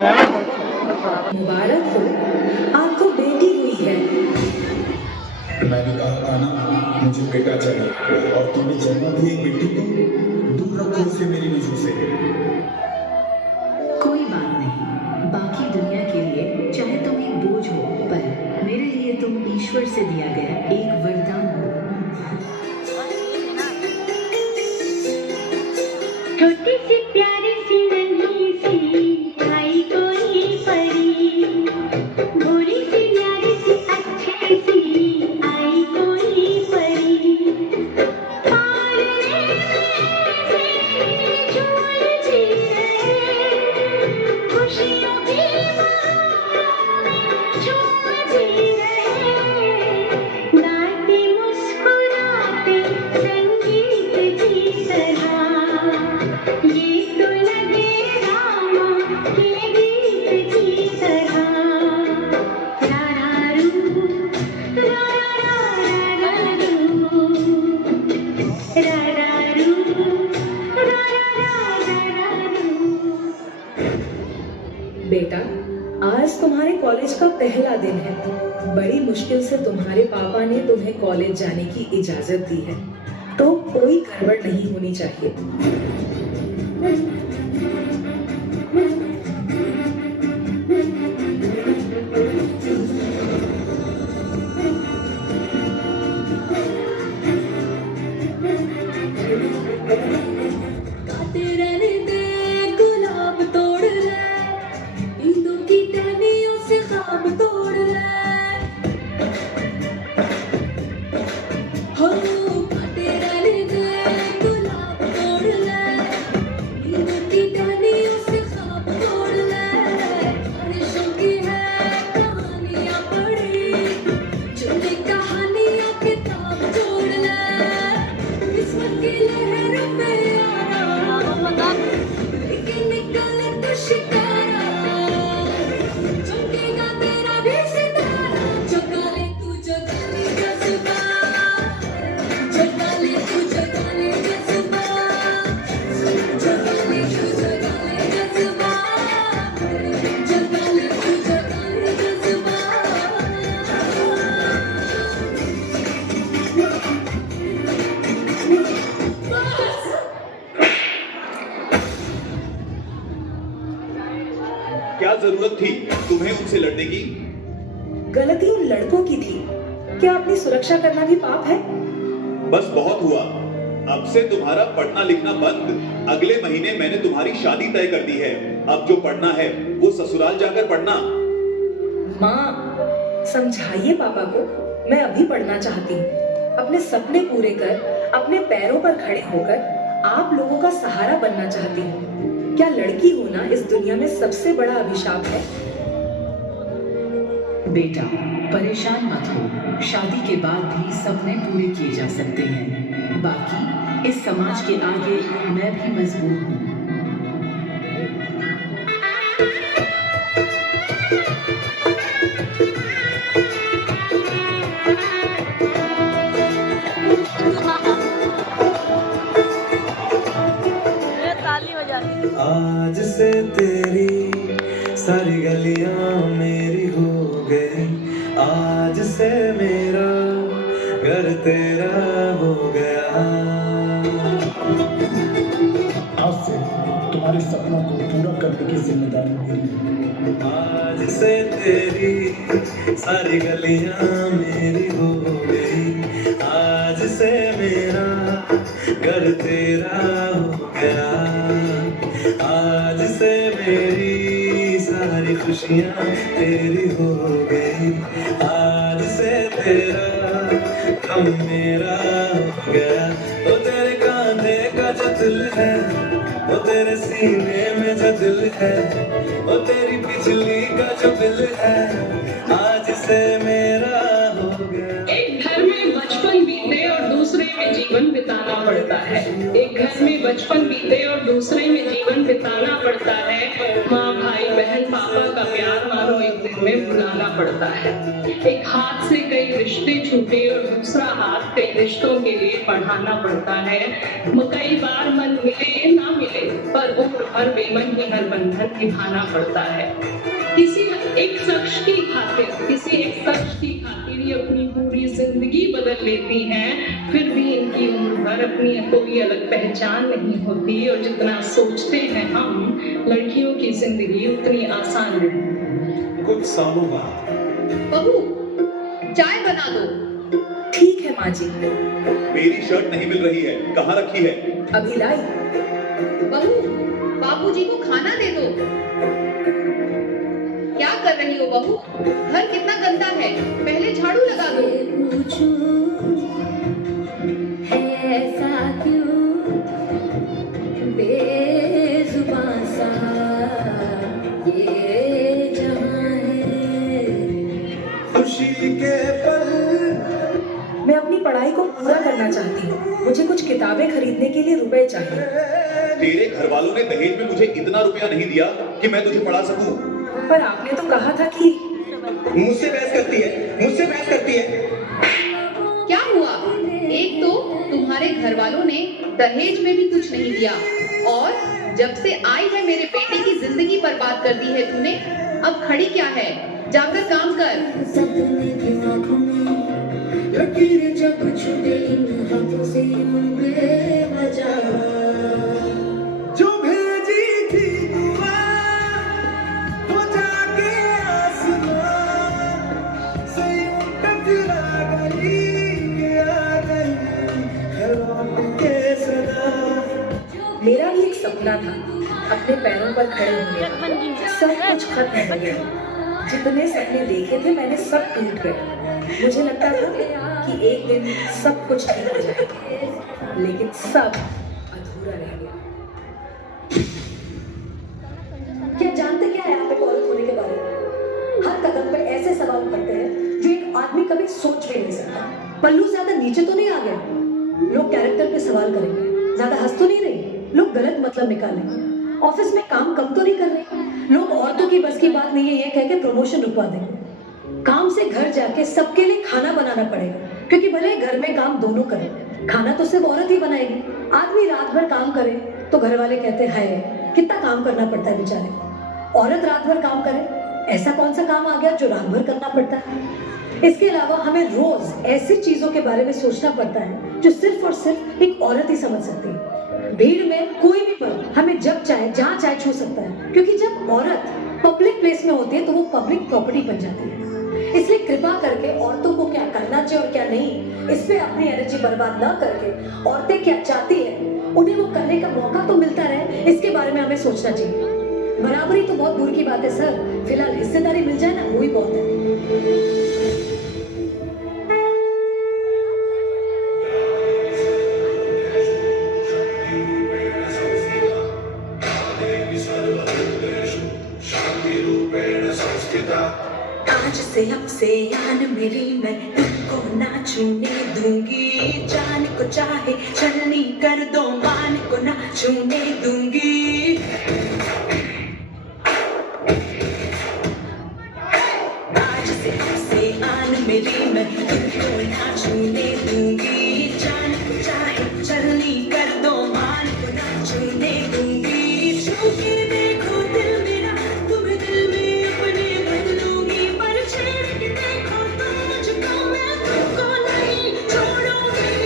मुबारक हो, आपको बेटी हुई है। मैंने कहा था ना, मुझे बेटा चाहिए और तुमने जन्म भी एक बेटी को। दूर रखो उसे मेरी नजर से। कोई बात नहीं, बाकी दुनिया के लिए चाहे तुम एक बोझ हो, पर मेरे लिए तुम ईश्वर से दिया गया एक वरदान हो। छोटी सी प्यारी सी नन्ही सी आई कोई परी, भोली सी न्यारी सी अच्छी सी आई कोई परी, पालने में झूल जी रहे, खुशियों की बाहों में झूम जी रहे, गाते मुस्कुराते संगीत की तरह। ये तो लगे रामा के गीत की तरह। रा रा रू, रा रा रा रू, रा रा रू, रा रा रू। बेटा, आज तुम्हारे कॉलेज का पहला दिन है। बड़ी मुश्किल से तुम्हारे पापा ने तुम्हें कॉलेज जाने की इजाजत दी है, तो कोई गड़बड़ नहीं होनी चाहिए। गाते रहने दे, गुलाब तोड़ ले, नींदों की टहनियों से ख्वाब तोड़ ले। हो गाते रहने दे, गुलाब तोड़ ले, नींदों की टहनियों से ख्वाब तोड़ ले। बारिशों की है कहानियां पढ़ी, चुने कहानियां किताब जोड़ ले। किस्मत की लहर में आना, लेकिन निकल तो शिकारा, चमकेगा तेरा भी सितारा। जगा ले तू जगा ले जज्बा, जगा ले तू जगा ले जज्बा, जगा ले तू जगा ले जज्बा, जगा ले तू जगा ले जज्बा। क्या जरूरत थी तुम्हें उनसे लड़ने की? गलती उन लड़कों की थी। क्या अपनी सुरक्षा करना भी पाप है? बस बहुत हुआ। अब से तुम्हारा पढ़ना लिखना बंद। अगले महीने मैंने तुम्हारी शादी तय कर दी है। अब जो पढ़ना है वो ससुराल जाकर पढ़ना। माँ, समझाइए पापा को। मैं अभी पढ़ना चाहती हूँ। अपने सपने पूरे कर, अपने पैरों पर खड़े होकर आप लोगों का सहारा बनना चाहती हूँ। क्या लड़की होना इस दुनिया में सबसे बड़ा अभिशाप है? बेटा, परेशान मत हो। शादी के बाद भी सपने पूरे किए जा सकते हैं। बाकी इस समाज के आगे मैं भी मजबूर हूँ। आज से तेरी सारी गलियां मेरी हो गई, आज से मेरा घर तेरा हो गया। आज से तुम्हारे सपनों को पूरा करने की जिम्मेदारी मेरी है। आज से तेरी सारी गलियां मेरी हो गई, आज से मेरा घर तेरा हो गया। आज से मेरी सारी खुशियाँ तेरी हो गई, आज से तेरा गम मेरा हो गया। वो तेरे कांधे का जो दिल है, वो तेरे सीने में जो दिल है, वो तेरी बिजली का जो बिल है, आज से मेरा हो गया। एक घर में बचपन बीते और दूसरे में जीवन बिताना पड़ता है। एक घर में बचपन बीते और दूसरे में जीवन बिताना पड़ता है। पड़ता है। माँ भाई बहन पापा का प्यार मानो एक दिन में भुलाना पड़ता है। एक हाथ से कई रिश्ते छूटे और दूसरा हाथ कई रिश्तों के लिए बढ़ाना पड़ता है। कई बार मन मिले ना मिले पर उम्र भर बेमन ही हर बंधन निभाना पड़ता है। किसी एक शख्स की खातिर ये अपनी पूरी जिंदगी बदल लेती हैं, फिर भी इनकी उम्र भर अपनी कोई अलग पहचान नहीं होती और जितना सोचते हैं हम लड़कियों की जिंदगी उतनी आसान नहीं। कुछ सालों बाद बहू चाय बना दो। ठीक है माँ जी, मेरी शर्ट नहीं मिल रही है, कहाँ रखी है? अभी लाई। बहू बाबूजी को खाना दे दो। क्या कर रही हो बहू? घर कितना गंदा है, पहले झाड़ू लगा दो। ऐसा क्यों बेजुबान सा ये जहां है। खुशी के पल मैं अपनी पढ़ाई को पूरा करना चाहती हूँ। मुझे कुछ किताबें खरीदने के लिए रुपए चाहिए। तेरे घर वालों ने दहेज में मुझे इतना रुपया नहीं दिया कि मैं तुझे पढ़ा सकूं। पर आपने तो कहा था कि मुझसे बहस करती है। क्या हुआ? एक तो तुम्हारे घर वालों ने दहेज में भी कुछ नहीं दिया और जब से आई है मेरे बेटे की जिंदगी बर्बाद कर दी है तूने। अब खड़ी क्या है, जाकर काम कर। सपने की आँखों में लकीरें जब छूटे इन हाथों से यूं बेवजह। जो भेजी थी दुआ वो जाके आसमां से यूं टकरा गई कि आ गई है लौट के सदा। मेरा भी एक सपना था अपने पैरों पर खड़े होने का। सब कुछ खत्म हो गया। जितने सपने देखे थे मैंने सब टूट गए। मुझे लगता था कि एक दिन सब कुछ ठीक हो जाएगा, लेकिन सब अधूरा रह गया। क्या जानते क्या है आप एक औरत होने के बारे में? हर कदम पे ऐसे सवाल करते हैं जो एक आदमी कभी सोच भी नहीं सकता। पल्लू ज्यादा नीचे तो नहीं आ गया? लोग कैरेक्टर पे सवाल करेंगे। ज्यादा हंस तो नहीं रही? लोग गलत मतलब निकालेंगे। ऑफिस में काम कम तो नहीं कर रहे? लोग औरतों की बस की बात नहीं है ये कह के प्रमोशन रुकवा देंगे। काम से घर जाके सबके लिए खाना बनाना पड़ेगा, क्योंकि भले घर में काम दोनों करें, खाना तो सिर्फ औरत ही बनाएगी। आदमी रात भर काम करे तो घर वाले कहते हैं कितना काम करना पड़ता है बेचारे को। औरत रात भर काम करे, ऐसा कौन सा काम आ गया जो रात भर करना पड़ता है? इसके अलावा हमें रोज ऐसी चीजों के बारे में सोचना पड़ता है जो सिर्फ और सिर्फ एक औरत ही समझ सकती है। भीड़ में कोई भी मर्द हमें जब चाहे जहाँ चाहे छू सकता है, क्योंकि जब औरत पब्लिक प्लेस में होती है तो वो पब्लिक प्रॉपर्टी बन जाती है। इसलिए कृपा करके औरतों को क्या करना चाहिए और क्या नहीं, इस पे अपनी एनर्जी बर्बाद ना करके औरतें क्या चाहती है उन्हें वो करने का मौका तो मिलता रहे, इसके बारे में हमें सोचना चाहिए। बराबरी तो बहुत दूर की बात है सर, फिलहाल हिस्सेदारी मिल जाए ना वो ही बहुत है। आज से अब से यान मेरी मैं तुमको ना छूने दूंगी। जान को चाहे छलनी कर दो मान को ना छूने दूंगी। आज से अब से यान मेरी मैं तुमको ना छूने दूंगी। जान को चाहे छलनी कर दो मान को ना छूने दूंगी। छू के देखो दिल मेरा तुम्हें दिल में अपने बन लूंगी। पर छेड़ के देखो तुम मुझको मैं तुमको नहीं छोड़ूंगी।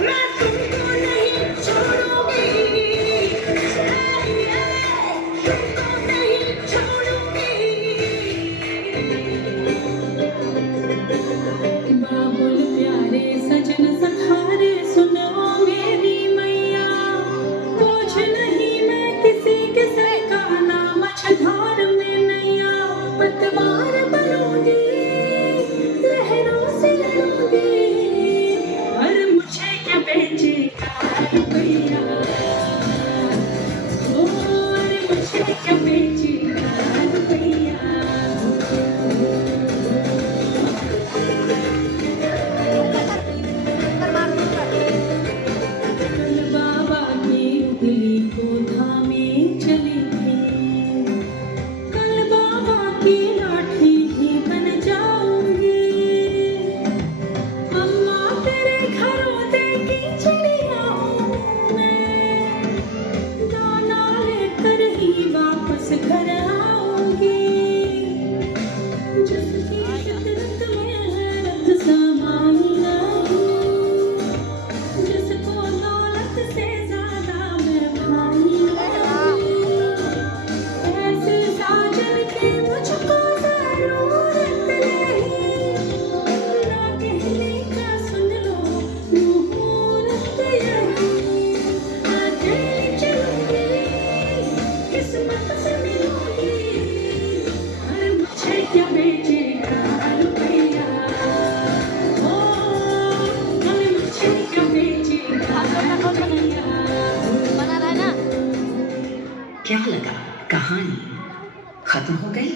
मैं तुमको नहीं छोड़ूंगी। तुमको नहीं छोड़ूंगी। बाबुल प्यारे सजन सखारे सुनो मेरी मैया। बोझ नहीं मैं किसी के सर का ना मझधार में नैया। पतवार बनूंगी लहरों से लड़ूंगी। और मुझे क्या बेचेगा रुपया। और मुझे क्या बेचेगा रुपया। बाबा की उंगली को किस्मत से मिलोगी अरे मुझे क्या बेचेगा रुपया ओ अरे मुझे क्या बेचेगा रुपया क्या लगा कहानी खत्म हो गई?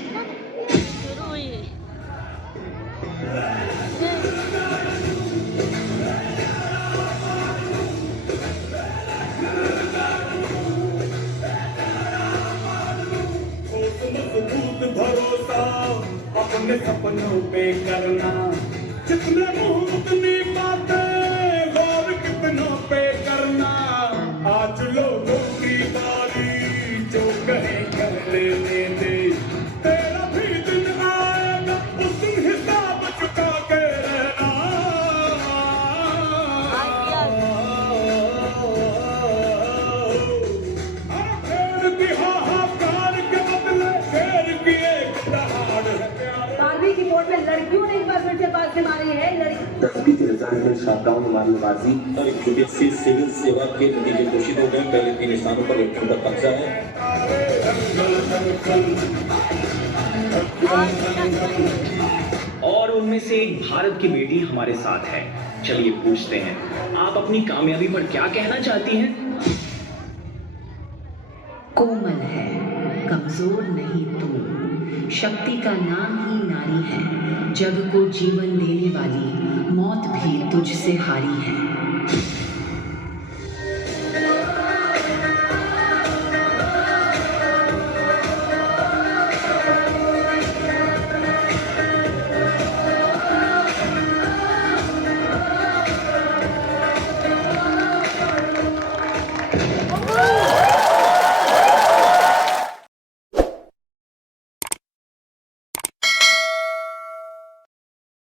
मजबूत भरोसा अपने सपनों पे करना, जितने मुंह उतनी बातें, गौर कितनों पे करना। आज लोगों की बारी, जो कहे कर लेने दे, तेरा भी दिन आएगा, उस दिन हिसाब चुका के रहना। फेर की हाहाकार के बदले फेर की एक दहाड़ है प्यार। 12वीं की बोर्ड में लड़कियों ने एक बार फिर से पास मारी है। 10वीं के रिजल्ट में शाहजहां मालूमबाजी और एक जुडिशरी सिविल सेवा के नतीजे घोषित हो गए। पहले 3 स्थानों पर लड़कियों का कब्जा है। और उनमें से एक भारत की बेटी हमारे साथ है। चलिए पूछते हैं, आप अपनी कामयाबी पर क्या कहना चाहती हैं? कोमल है, कमजोर नहीं तू, शक्ति का नाम ही नारी है, जग को जीवन देने वाली, मौत भी तुझसे हारी है।